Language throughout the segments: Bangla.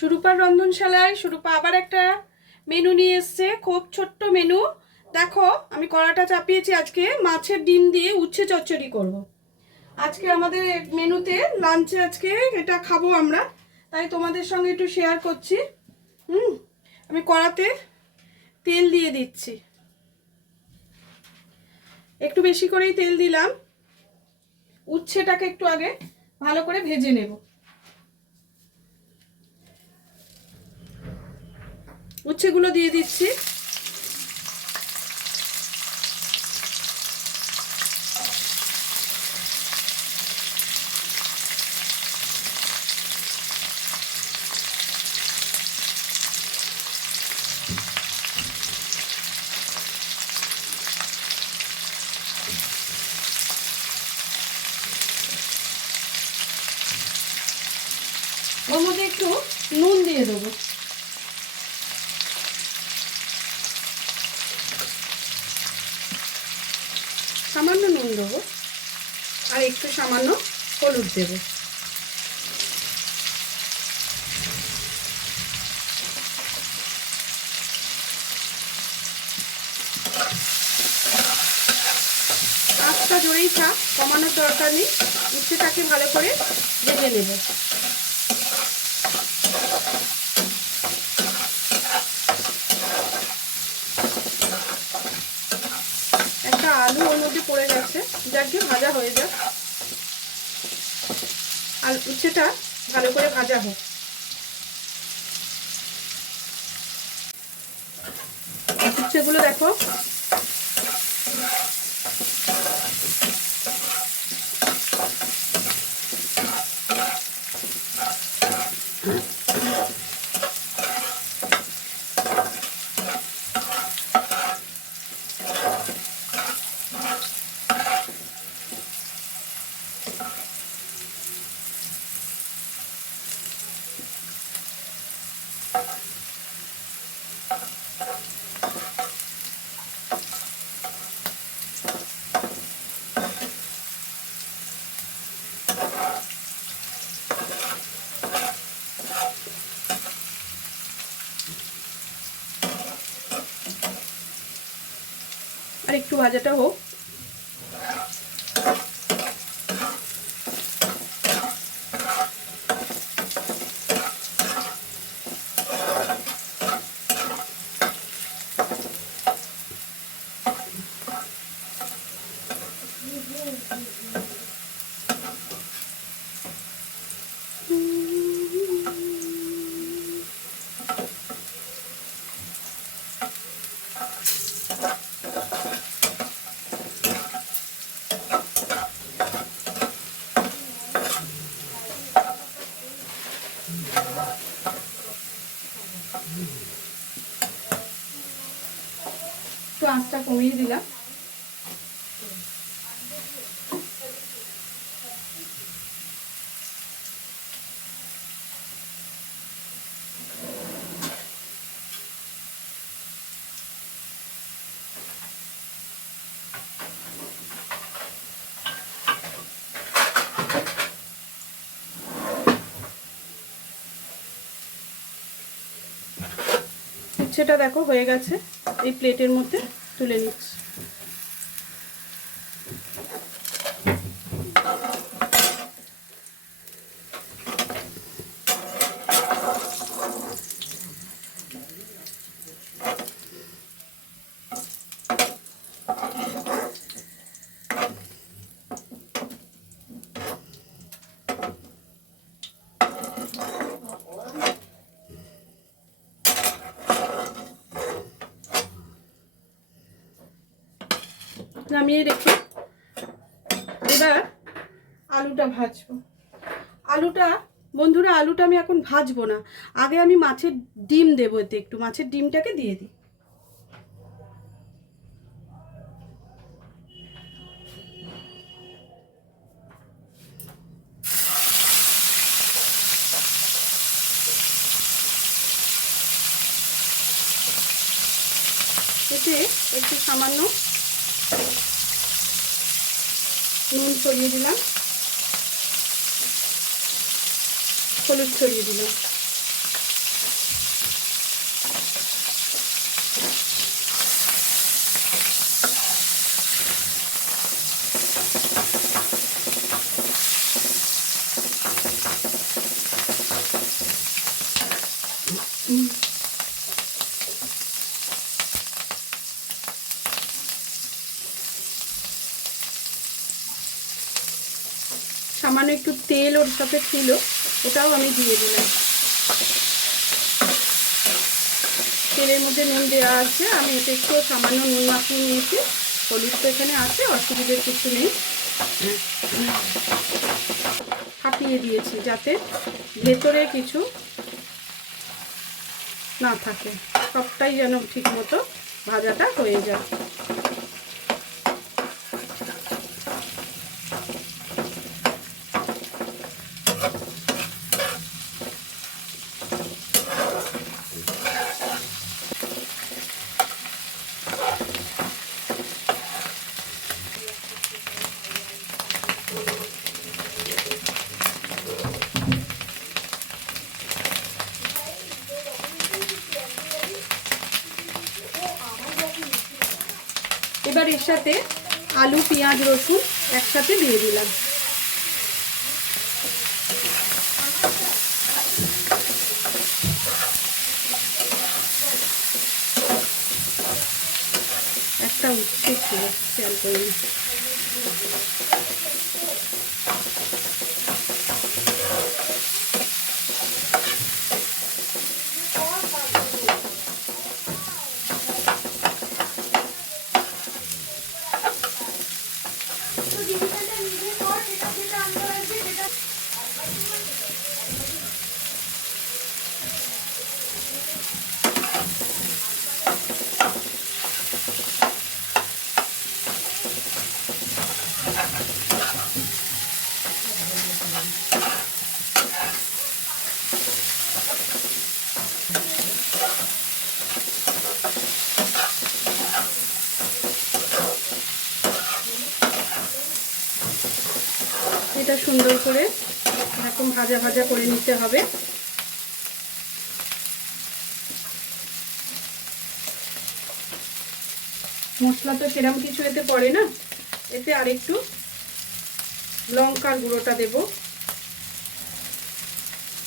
সুরূপার রন্ধনশালায় সুরূপা আবার একটা মেনু নিয়ে এসছে, খুব ছোট্ট মেনু। দেখো আমি কড়াটা চাপিয়েছি, আজকে মাছের ডিম দিয়ে উচ্ছে চচ্চড়ি করব। আজকে আমাদের মেনুতে লাঞ্চে আজকে এটা খাবো আমরা, তাই তোমাদের সঙ্গে একটু শেয়ার করছি। আমি কড়াতে তেল দিয়ে দিচ্ছি, একটু বেশি করেই তেল দিলাম। উচ্ছেটাকে একটু আগে ভালো করে ভেজে নেব। উচ্ছেগুলো দিয়ে দিচ্ছি। ওর মধ্যে একটু নুন দিয়ে দেবো, সামান্য নুন দেবো, আর একটু সামান্য হলুদ দেবো। আঁচটা জোরেই থাক, কমানোর দরকার নেই। উচ্ছেটাকে ভালো করে ভেজে নেব। একটা আলু ওর মধ্যে পড়ে গেছে, যাকে ভাজা হয়ে যাক, আর উচ্ছেটা ভালো করে ভাজা হোক। উচ্ছেগুলো দেখো আর একটু ভাজাটা হোক। একটু আঁচটা কমিয়ে দিলাম। উচ্ছেটা দেখো হয়ে গেছে, এই প্লেটের মধ্যে তুলে নিচ্ছি। নামিয়ে রেখে এবার আলুটা ভাজবো। আলুটা বন্ধুরা, আলুটা আমি এখন ভাজবো না, আগে আমি মাছের ডিম দেবো এতে। একটু মাছের ডিমটাকে দিয়ে দিই। এতে একটু সামান্য নুন ছড়িয়ে দিলাম, হলুদ ছড়িয়ে দিলাম। সামান্য একটু তেল ওর সাথে ছিল, ওটাও আমি দিয়ে দিলাম। তেলের মধ্যে নুন দেওয়া আছে, আমি এটা একটু সামান্য নুন মাখিয়ে নিয়েছি। হলুদ তো এখানে আছে, অসুবিধার কিছু নেই। ফাটিয়ে দিয়েছি যাতে ভেতরে কিছু না থাকে, সবটাই যেন ঠিক মতো ভাজাটা হয়ে যায়। এবার এর সাথে আলু, পেঁয়াজ, রসুন একসাথে দিয়ে দিলাম। একটা উচ্ছে ছিল, খেয়াল করিনি। এটা সুন্দর করে এরকম ভাজা ভাজা করে নিতে হবে। মশলা তো সেরকম কিছু এতে পড়ে না, এতে আরেকটু লঙ্কার গুঁড়োটা দেব,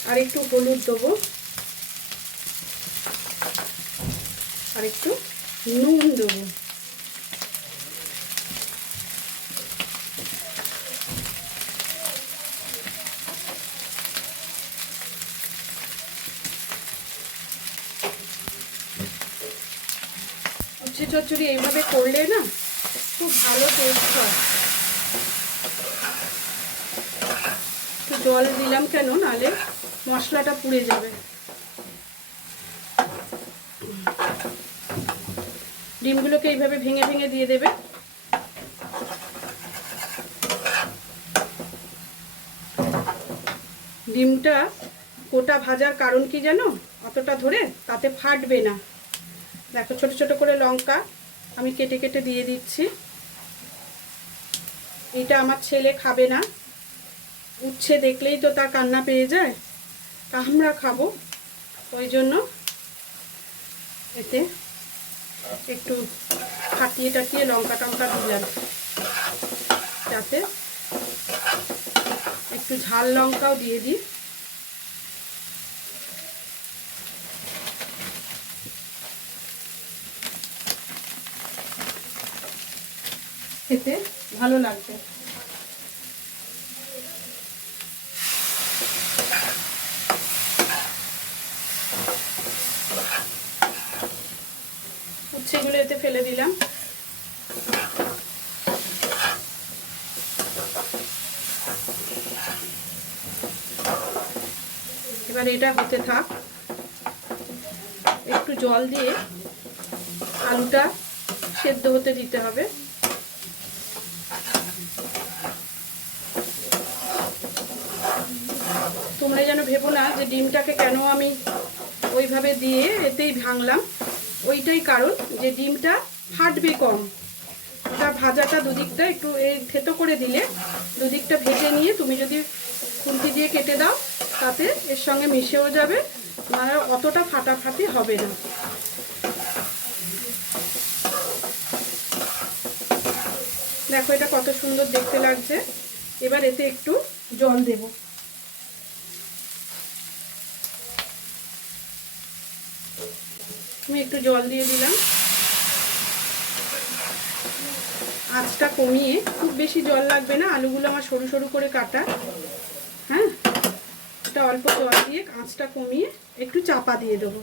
আর একটু হলুদ দেবো, আর একটু নুন দেবো। উচ্ছে চচ্চড়ি এইভাবে করলে না খুব ভালো টেস্ট হয়। একটু জল দিলাম কেন, নালে মশলাটা পুড়ে যাবে। ডিমগুলোকে এইভাবে ভেঙে ভেঙে দিয়ে দেবে। ডিমটা গোটা ভাজার কারণ কি জানো? অতটা ধরে তাতে ফাটবে না। দেখো ছোট ছোট করে লঙ্কা আমি কেটে কেটে দিয়ে দিচ্ছি। এটা আমার ছেলে খাবে না, উচ্ছে দেখলেই তো তার কান্না পেয়ে যায়, তা আমরা খাবো, ওই জন্য এতে একটু ফাটিয়ে টাটিয়ে লঙ্কা টঙ্কা দিলাম, যাতে একটু ঝাল লঙ্কাও দিয়ে দিই। খেতে ভালো লাগবে। উচ্ছেগুলো এতে ফেলে দিলাম। এবার এটা হতে থাক, একটু জল দিয়ে আলুটা সেদ্ধ হতে দিতে হবে। তোমরা যেন ভেবো না যে ডিমটাকে কেন আমি ওইভাবে দিয়ে এতেই ভাঙলাম, ওইটাই কারণ যে ডিমটা ফাটবে কম। ওটা ভাজাটা দুদিকটা একটু এই থেতো করে দিলে দুদিকটা ভেজে নিয়ে তুমি যদি খুন্তি দিয়ে কেটে দাও তাতে এর সঙ্গে মিশেও যাবে, মানে অতটা ফাটাফাটি হবে না। দেখো এটা কত সুন্দর দেখতে লাগছে। এবার এতে একটু জল দেব। আমি একটু জল দিয়ে দিলাম, আঁচটা কমিয়ে। খুব বেশি জল লাগবে না, আলুগুলো আমার সরু সরু করে কাটা। হ্যাঁ, এটা অল্প জল দিয়ে আঁচটা কমিয়ে একটু চাপা দিয়ে দেবো।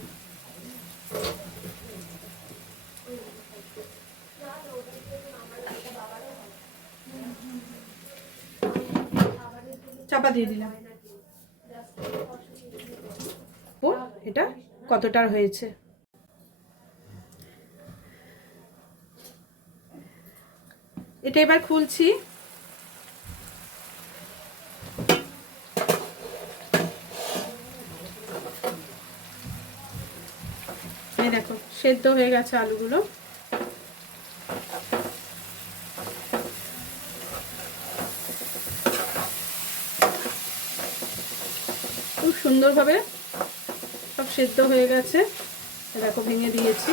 চাপা দিয়ে দিলাম। ও এটা কতটার হয়েছে। এটা এবার খুলছি। এই দেখো সেদ্ধ হয়ে গেছে আলুগুলো। খুব সুন্দরভাবে সব সেদ্ধ হয়ে গেছে। দেখো ভেঙে দিয়েছি।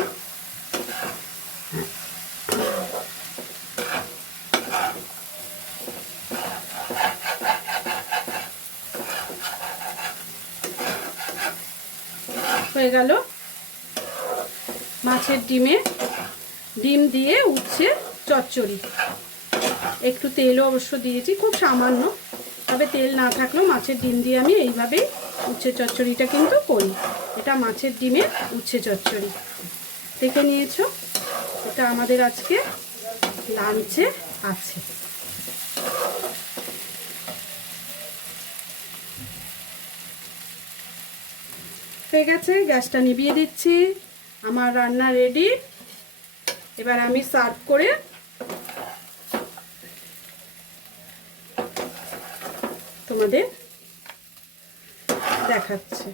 হয়ে গেল মাছের ডিম দিয়ে উচ্ছে চচ্চড়ি। একটু তেলও অবশ্য দিয়েছি, খুব সামান্য, তবে তেল না থাকলেও মাছের ডিম দিয়ে আমি এইভাবেই উচ্ছে চচ্চড়িটা কিন্তু করি। এটা মাছের ডিমের উচ্ছে চচ্চড়ি দেখে নিয়েছো। এটা আমাদের আজকে লাঞ্চে আছে। হয়ে গেছে, গ্যাসটা নিভিয়ে দিচ্ছি। আমার রান্না রেডি। এবার আমি সার্ভ করে তোমাদের দেখাচ্ছি।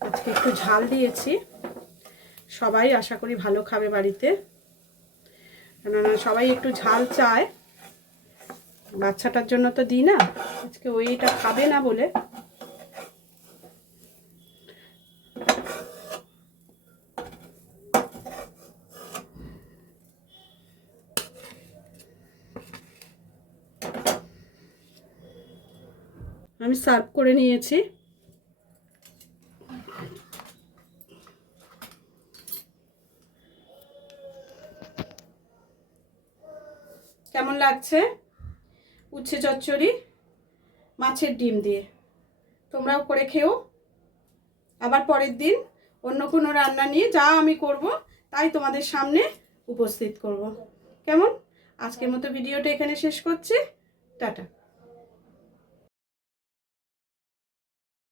আজকে একটু ঝাল দিয়েছি, সবাই আশা করি ভালো খাবে বাড়িতে, কেননা সবাই একটু ঝাল চায়। বাচ্চাটার জন্য তো দিই না, আজকে ওইটা খাবে না বলে। আমি সার্ভ করে নিয়েছি। কেমন লাগছে উচ্ছে চচ্চড়ি মাছের ডিম দিয়ে? তোমরাও করে খেও। আবার পরের দিন অন্য কোনো রান্না নিয়ে যা আমি করব তাই তোমাদের সামনে উপস্থিত করব। কেমন? আজকের মতো ভিডিওটা এখানে শেষ করছি। টাটা।